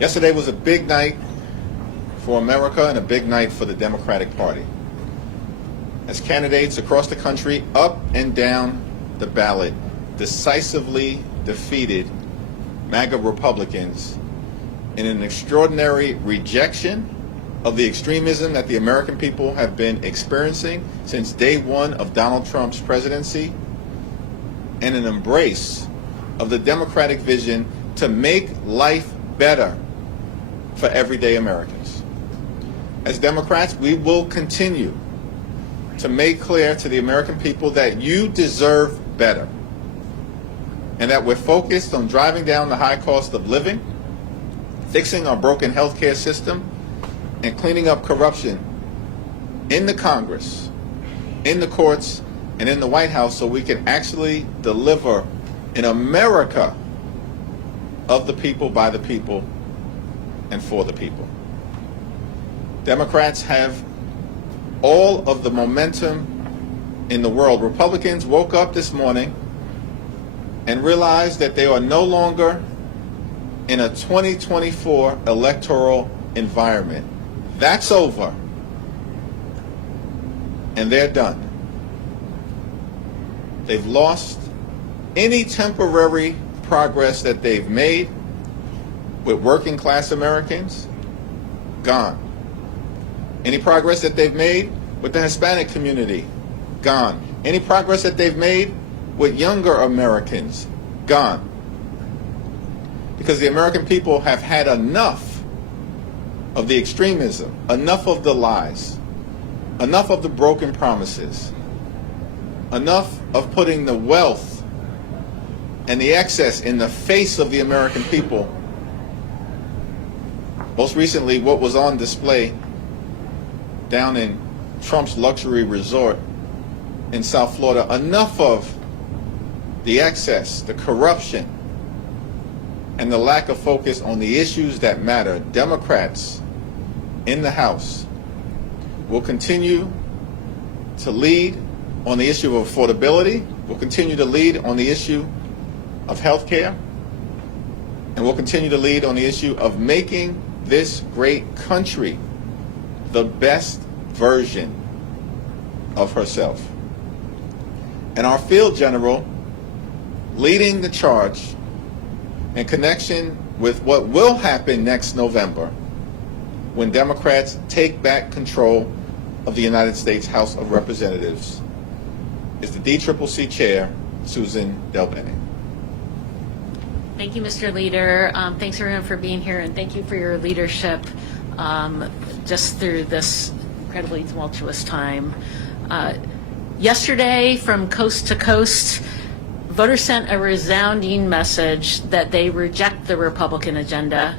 Yesterday was a big night for America and a big night for the Democratic Party, as candidates across the country, up and down the ballot, decisively defeated MAGA Republicans in an extraordinary rejection of the extremism that the American people have been experiencing since day one of Donald Trump's presidency, and an embrace of the Democratic vision to make life better for everyday Americans. As Democrats, we will continue to make clear to the American people that you deserve better, and that we're focused on driving down the high cost of living, fixing our broken healthcare system, and cleaning up corruption in the Congress, in the courts, and in the White House, so we can actually deliver an America of the people, by the people, and for the people. Democrats have all of the momentum in the world. Republicans woke up this morning and realized that they are no longer in a 2024 electoral environment. That's over, and they're done. They've lost any temporary progress that they've made with working class Americans. Gone. Any progress that they've made with the Hispanic community? Gone. Any progress that they've made with younger Americans? Gone. Because the American people have had enough of the extremism, enough of the lies, enough of the broken promises, enough of putting the wealth and the excess in the face of the American people. Most recently, what was on display down in Trump's luxury resort in South Florida, enough of the excess, the corruption, and the lack of focus on the issues that matter. Democrats in the House will continue to lead on the issue of affordability, will continue to lead on the issue of health care, and will continue to lead on the issue of making this great country the best version of herself. And our field general leading the charge in connection with what will happen next November when Democrats take back control of the United States House of Representatives is the DCCC chair, Susan DelBene. Thank you, Mr. Leader. Thanks everyone for being here, and thank you for your leadership just through this incredibly tumultuous time. Yesterday, from coast to coast, voters sent a resounding message that they reject the Republican agenda.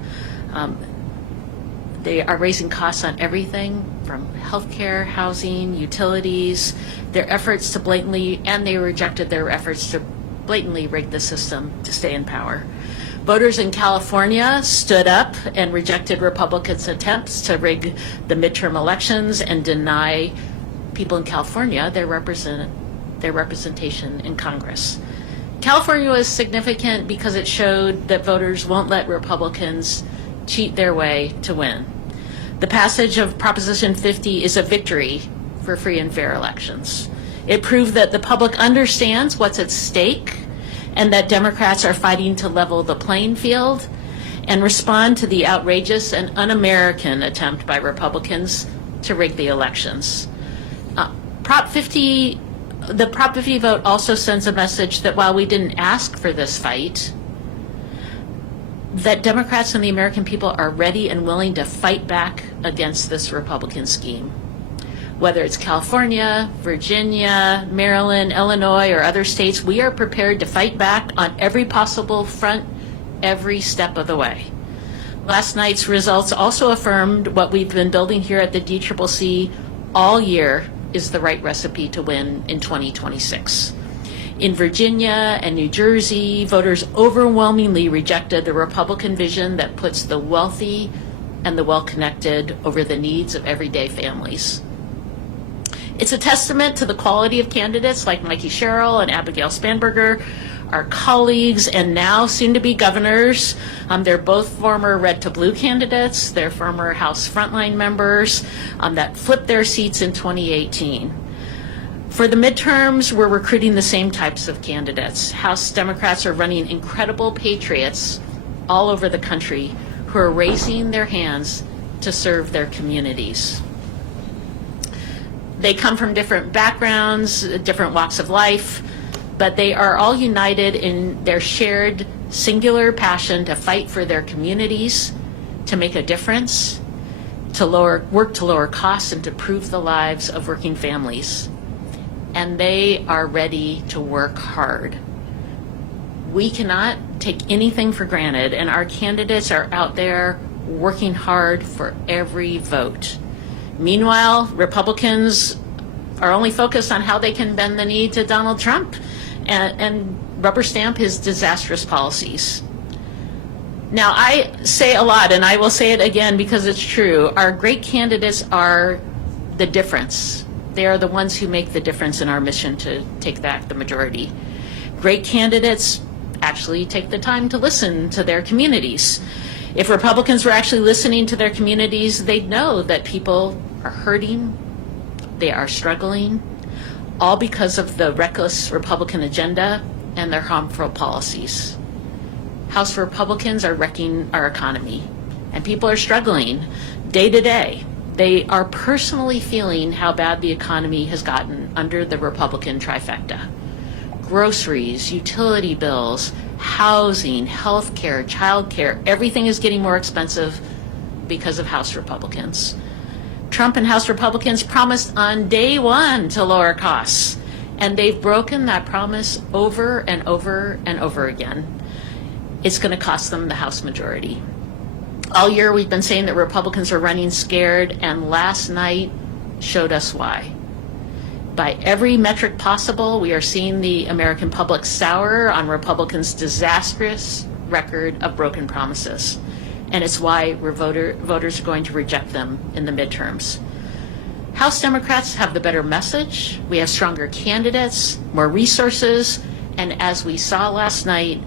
They are raising costs on everything from healthcare, housing, utilities, their efforts to blatantly, and they rejected their efforts to blatantly rig the system to stay in power. Voters in California stood up and rejected Republicans' attempts to rig the midterm elections and deny people in California their representation in Congress. California was significant because it showed that voters won't let Republicans cheat their way to win. The passage of Proposition 50 is a victory for free and fair elections. It proved that the public understands what's at stake and that Democrats are fighting to level the playing field and respond to the outrageous and un-American attempt by Republicans to rig the elections. The Prop 50 vote also sends a message that while we didn't ask for this fight, that Democrats and the American people are ready and willing to fight back against this Republican scheme. Whether it's California, Virginia, Maryland, Illinois, or other states, we are prepared to fight back on every possible front, every step of the way. Last night's results also affirmed what we've been building here at the DCCC all year is the right recipe to win in 2026. In Virginia and New Jersey, voters overwhelmingly rejected the Republican vision that puts the wealthy and the well-connected over the needs of everyday families. It's a testament to the quality of candidates like Mikey Sherrill and Abigail Spanberger, our colleagues and now soon-to-be governors. They're both former red to blue candidates. They're former House frontline members that flipped their seats in 2018. For the midterms, we're recruiting the same types of candidates. House Democrats are running incredible patriots all over the country who are raising their hands to serve their communities. They come from different backgrounds, different walks of life, but they are all united in their shared singular passion to fight for their communities, to make a difference, to work to lower costs and to improve the lives of working families. And they are ready to work hard. We cannot take anything for granted, and our candidates are out there working hard for every vote. Meanwhile, Republicans are only focused on how they can bend the knee to Donald Trump and rubber stamp his disastrous policies. Now, I say a lot, and I will say it again because it's true. Our great candidates are the difference. They are the ones who make the difference in our mission to take back the majority. Great candidates actually take the time to listen to their communities. If Republicans were actually listening to their communities, they'd know that people are hurting, they are struggling, all because of the reckless Republican agenda and their harmful policies. House Republicans are wrecking our economy, and people are struggling day to day. They are personally feeling how bad the economy has gotten under the Republican trifecta. Groceries, utility bills, housing, health care, child care, everything is getting more expensive because of House Republicans. Trump and House Republicans promised on day one to lower costs, and they've broken that promise over and over and over again. It's going to cost them the House majority. All year we've been saying that Republicans are running scared, and last night showed us why. By every metric possible, we are seeing the American public sour on Republicans' disastrous record of broken promises. And it's why voters are going to reject them in the midterms. House Democrats have the better message. We have stronger candidates, more resources, and as we saw last night,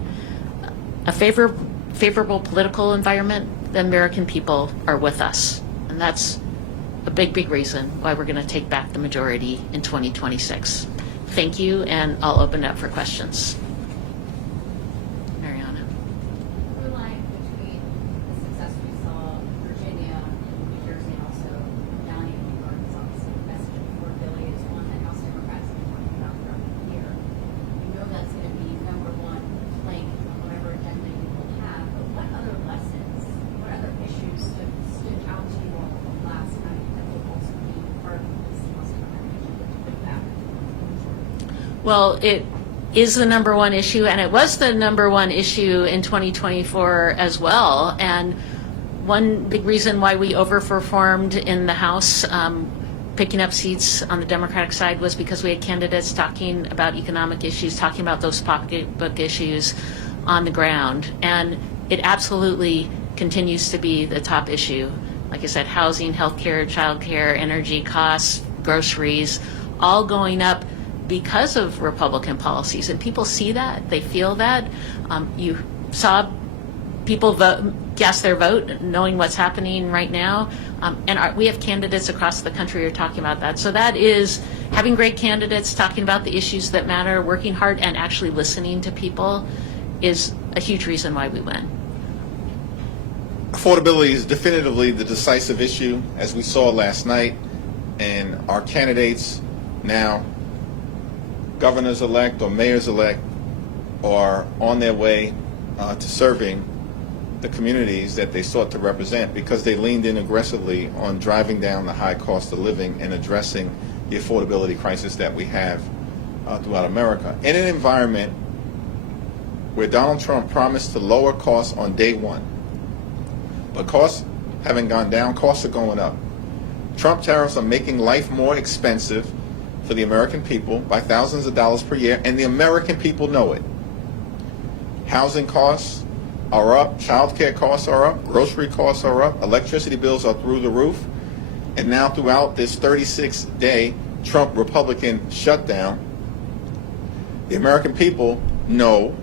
a favorable political environment. The American people are with us. And that's a big, big reason why we're going to take back the majority in 2026. Thank you, and I'll open it up for questions. Mariana. Through line between the success we saw in Virginia and New Jersey and also down in New York is obviously the message of affordability is one that House Democrats have been talking about throughout the year. We know that's going to be number one plank on whatever agenda you will have, but what other lessons, what other issues stood out to you all last night that will also be part of this House Democratic agenda to put back? Well, it is the number one issue, and it was the number one issue in 2024 as well. And one big reason why we overperformed in the House, picking up seats on the Democratic side, was because we had candidates talking about economic issues, talking about those pocketbook issues on the ground. And it absolutely continues to be the top issue. Like I said, housing, healthcare, childcare, energy costs, groceries, all going up because of Republican policies. And people see that, they feel that. You saw people cast their vote knowing what's happening right now. And we have candidates across the country who are talking about that. So that is having great candidates talking about the issues that matter, working hard, and actually listening to people is a huge reason why we win. Affordability is definitively the decisive issue, as we saw last night, and our candidates now, governors-elect or mayors-elect, are on their way to serving the communities that they sought to represent, because they leaned in aggressively on driving down the high cost of living and addressing the affordability crisis that we have throughout America. In an environment where Donald Trump promised to lower costs on day one, but costs haven't gone down, costs are going up. Trump tariffs are making life more expensive for the American people by thousands of dollars per year, and the American people know it. Housing costs are up, child care costs are up, grocery costs are up, electricity bills are through the roof, and now throughout this 36-day Trump Republican shutdown, the American people know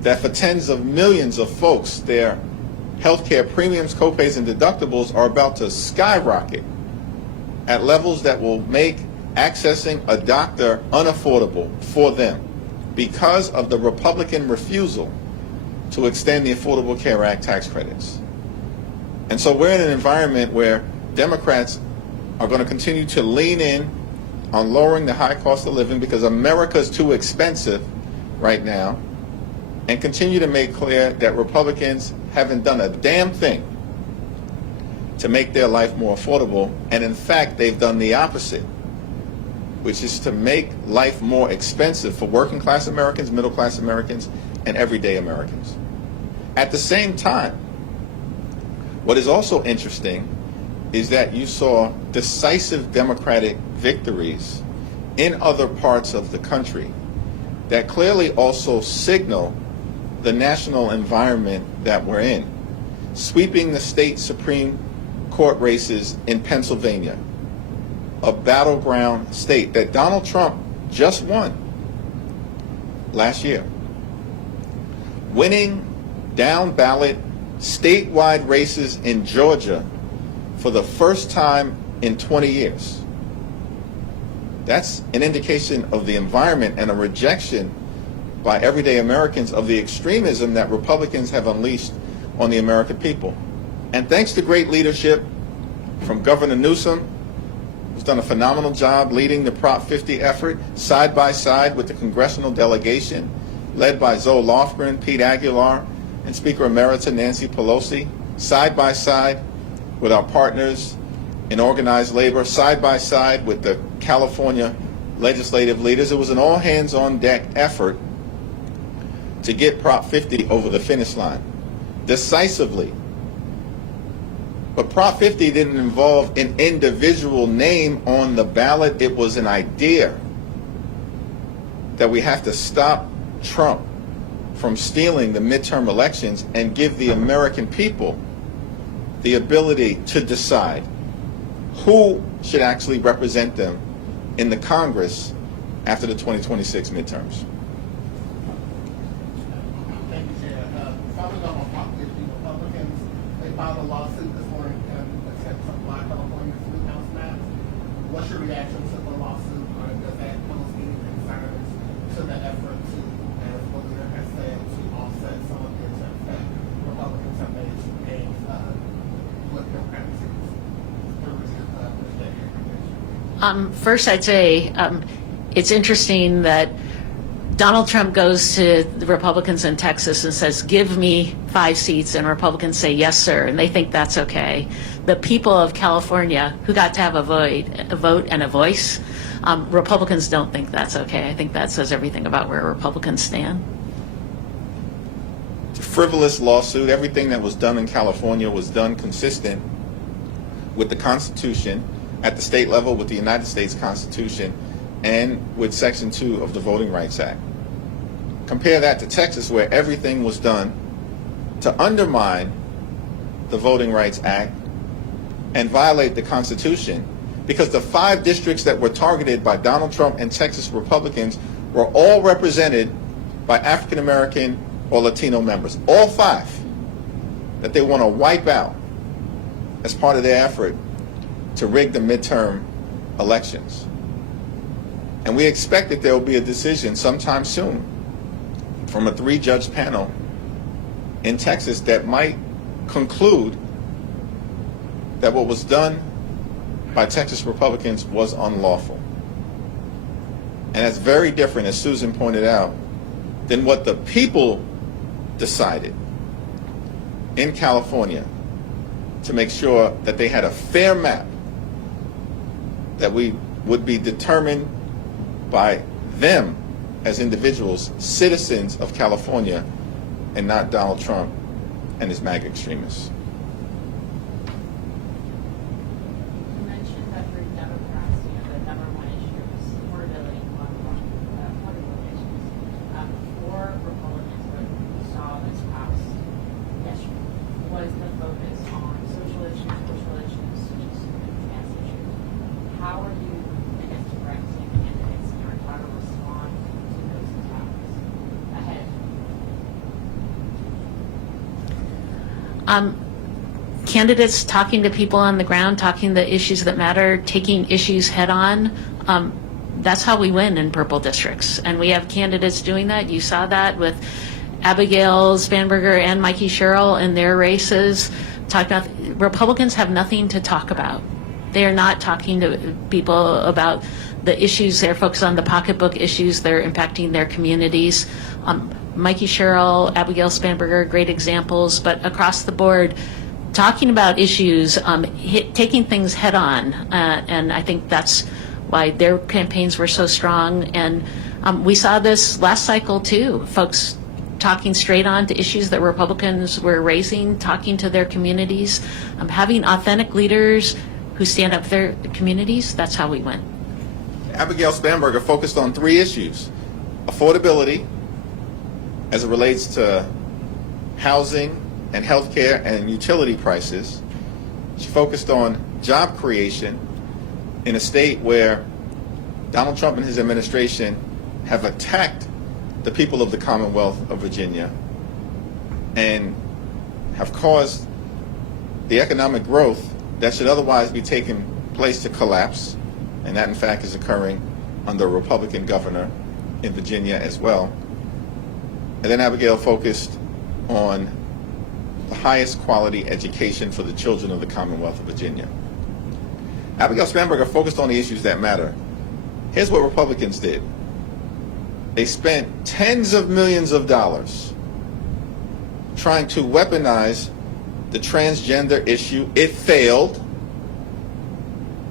that for tens of millions of folks, their healthcare premiums, copays, and deductibles are about to skyrocket at levels that will make accessing a doctor unaffordable for them because of the Republican refusal to extend the Affordable Care Act tax credits. And so we're in an environment where Democrats are going to continue to lean in on lowering the high cost of living because America is too expensive right now, and continue to make clear that Republicans haven't done a damn thing to make their life more affordable. And in fact, they've done the opposite, which is to make life more expensive for working class Americans, middle class Americans, and everyday Americans. At the same time, what is also interesting is that you saw decisive Democratic victories in other parts of the country that clearly also signal the national environment that we're in. Sweeping the state Supreme Court races in Pennsylvania, a battleground state that Donald Trump just won last year. Winning down ballot statewide races in Georgia for the first time in 20 years. That's an indication of the environment and a rejection by everyday Americans of the extremism that Republicans have unleashed on the American people. And thanks to great leadership from Governor Newsom, who's done a phenomenal job leading the Prop 50 effort side by side with the congressional delegation led by Zoe Lofgren, Pete Aguilar, and Speaker Emerita Nancy Pelosi, side by side with our partners in organized labor, side by side with the California legislative leaders. It was an all hands on deck effort to get Prop 50 over the finish line decisively. But Prop 50 didn't involve an individual name on the ballot. It was an idea that we have to stop Trump from stealing the midterm elections and give the American people the ability to decide who should actually represent them in the Congress after the 2026 midterms. Thank you, Chair. Following up on Prop 50, Republicans, they filed a lawsuit this morning in an attempt to block California's new house maps. What's your reaction to the lawsuit? Does that pose any concerns to the effort to, as the leader has said, to offset some of the attempts that Republicans have made to gain with Democratic seats through First, I'd say it's interesting that Donald Trump goes to the Republicans in Texas and says, give me 5 seats, and Republicans say, yes, sir, and they think that's okay. The people of California, who got to have a vote and a voice, Republicans don't think that's okay. I think that says everything about where Republicans stand. It's a frivolous lawsuit. Everything that was done in California was done consistent with the Constitution at the state level, with the United States Constitution, and with Section 2 of the Voting Rights Act. Compare that to Texas, where everything was done to undermine the Voting Rights Act and violate the Constitution, because the 5 districts that were targeted by Donald Trump and Texas Republicans were all represented by African American or Latino members. All 5 that they want to wipe out as part of their effort to rig the midterm elections. And we expect that there will be a decision sometime soon from a 3-judge panel in Texas that might conclude that what was done by Texas Republicans was unlawful. And that's very different, as Susan pointed out, than what the people decided in California to make sure that they had a fair map that we would be determined by them as individuals, citizens of California, and not Donald Trump and his MAGA extremists. You mentioned that for Democrats, the number one issue is affordability issues. For Republicans, what we saw this past yesterday was the focus on social issues, cultural issues, such as trans issues. How are you, I guess, directing candidates or how to respond to those attacks? Candidates talking to people on the ground, talking the issues that matter, taking issues head on. That's how we win in purple districts. And we have candidates doing that. You saw that with Abigail Spanberger and Mikey Sherrill in their races. Republicans have nothing to talk about. They are not talking to people about the issues. They're focused on the pocketbook issues that are impacting their communities. Mikey Sherrill, Abigail Spanberger, great examples, but across the board, talking about issues, taking things head on, and I think that's why their campaigns were so strong. And we saw this last cycle too, folks talking straight on to issues that Republicans were raising, talking to their communities, having authentic leaders who stand up for their communities. That's how we win. Abigail Spanberger focused on 3 issues: affordability, as it relates to housing and healthcare and utility prices. She focused on job creation in a state where Donald Trump and his administration have attacked the people of the Commonwealth of Virginia and have caused the economic growth that should otherwise be taking place to collapse, and that in fact is occurring under a Republican governor in Virginia as well. And then Abigail focused on the highest quality education for the children of the Commonwealth of Virginia. Abigail Spanberger focused on the issues that matter. Here's what Republicans did. They spent tens of millions of dollars trying to weaponize the transgender issue. It failed.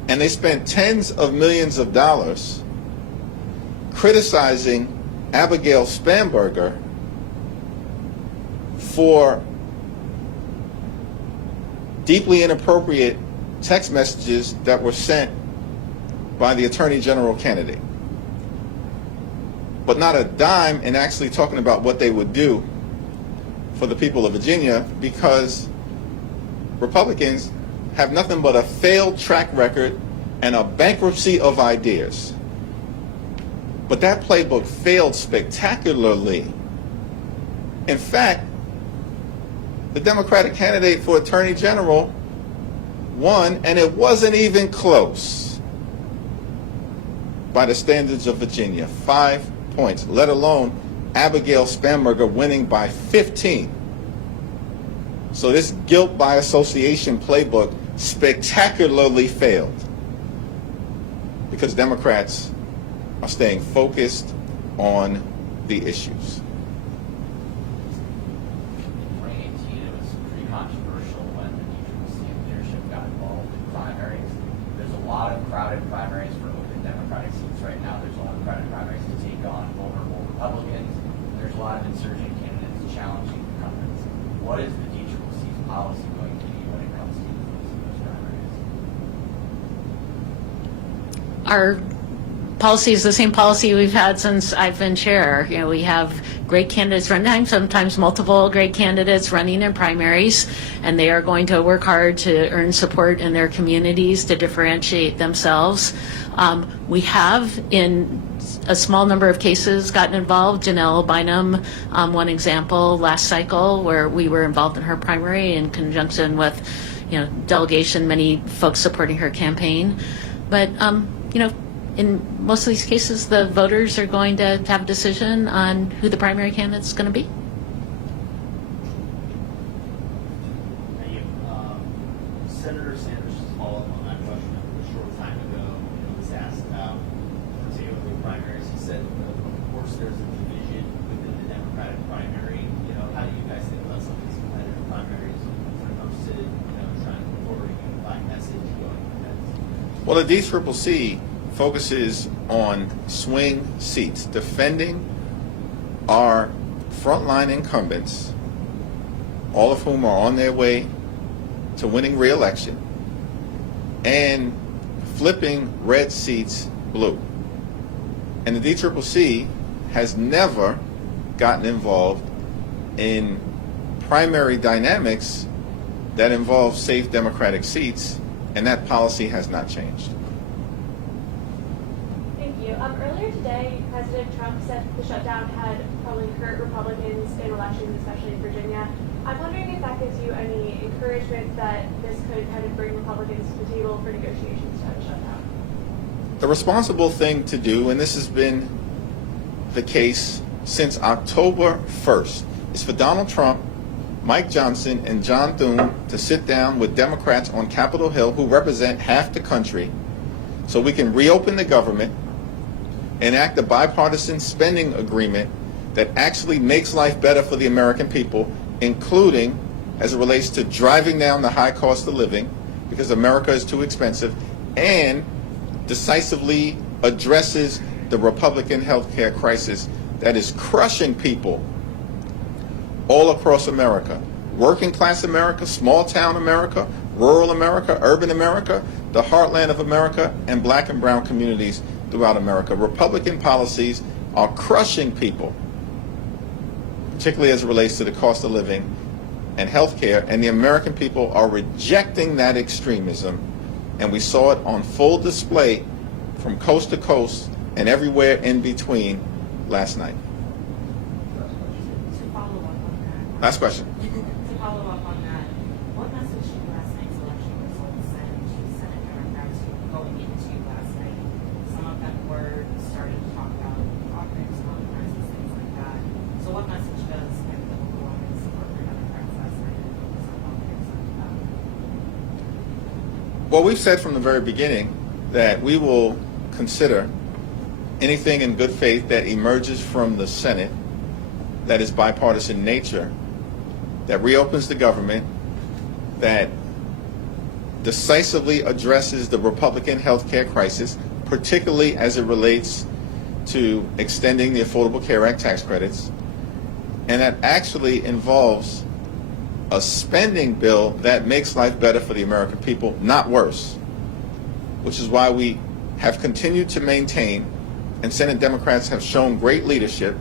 And they spent tens of millions of dollars criticizing Abigail Spanberger for deeply inappropriate text messages that were sent by the Attorney General candidate, but not a dime in actually talking about what they would do for the people of Virginia, because Republicans have nothing but a failed track record and a bankruptcy of ideas. But that playbook failed spectacularly. In fact, the Democratic candidate for Attorney General won, and it wasn't even close by the standards of Virginia. 5 points, let alone Abigail Spanberger winning by 15. So this guilt by association playbook spectacularly failed because Democrats are staying focused on the issues. 2018, it was pretty controversial when the DCCC leadership got involved in primaries. There's a lot of crowded primaries for open Democratic seats right now. There's a lot of crowded primaries to take on vulnerable Republicans. There's a lot of insurgent candidates challenging incumbents. What is the DCCC's policy going to be when it comes to those primaries? Our policy is the same policy we've had since I've been chair. You know, we have great candidates running, sometimes multiple great candidates running in primaries, and they are going to work hard to earn support in their communities to differentiate themselves. We have, in a small number of cases, gotten involved. Janelle Bynum, one example last cycle, where we were involved in her primary in conjunction with, delegation, many folks supporting her campaign. But, in most of these cases, the voters are going to have a decision on who the primary candidate is going to be. Senator Sanders just followed up on that question a short time ago. He was asked about particularly primaries. He said, of course, there's a division within the Democratic primary. How do you guys think about some of these competitive primaries when it comes to trying to put forward a unified message going ahead? Well, the DCCC focuses on swing seats, defending our frontline incumbents, all of whom are on their way to winning re-election, and flipping red seats blue. And the DCCC has never gotten involved in primary dynamics that involve safe Democratic seats, and that policy has not changed. Thank you. Earlier today, President Trump said the shutdown had probably hurt Republicans in elections, especially in Virginia. I'm wondering if that gives you any encouragement that this could kind of bring Republicans to the table for negotiations to have a shutdown? The responsible thing to do, and this has been the case since October 1st, is for Donald Trump, Mike Johnson, and John Thune to sit down with Democrats on Capitol Hill who represent half the country so we can reopen the government, enact a bipartisan spending agreement that actually makes life better for the American people, including as it relates to driving down the high cost of living because America is too expensive, and decisively addresses the Republican health care crisis that is crushing people all across America. Working class America, small town America, rural America, urban America, the heartland of America, and black and brown communities throughout America. Republican policies are crushing people, particularly as it relates to the cost of living and health care, and the American people are rejecting that extremism, and we saw it on full display from coast to coast and everywhere in between last night. To follow up on that. Last question. To follow up on that, what message did last night's election results send to Senate Democrats going into last night? Some of them were starting to talk about offerings, compromises, things like that. So what message does kind of the overwhelming support for Democrats last night and focus on politics about? Well, we've said from the very beginning that we will consider anything in good faith that emerges from the Senate that is bipartisan in nature, that reopens the government, that decisively addresses the Republican health care crisis, particularly as it relates to extending the Affordable Care Act tax credits, and that actually involves a spending bill that makes life better for the American people, not worse, which is why we have continued to maintain, and Senate Democrats have shown great leadership,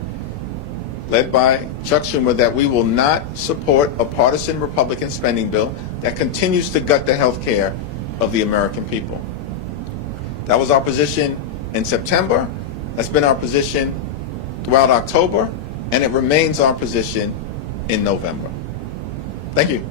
led by Chuck Schumer, that we will not support a partisan Republican spending bill that continues to gut the health care of the American people. That was our position in September. That's been our position throughout October, and it remains our position in November. Thank you.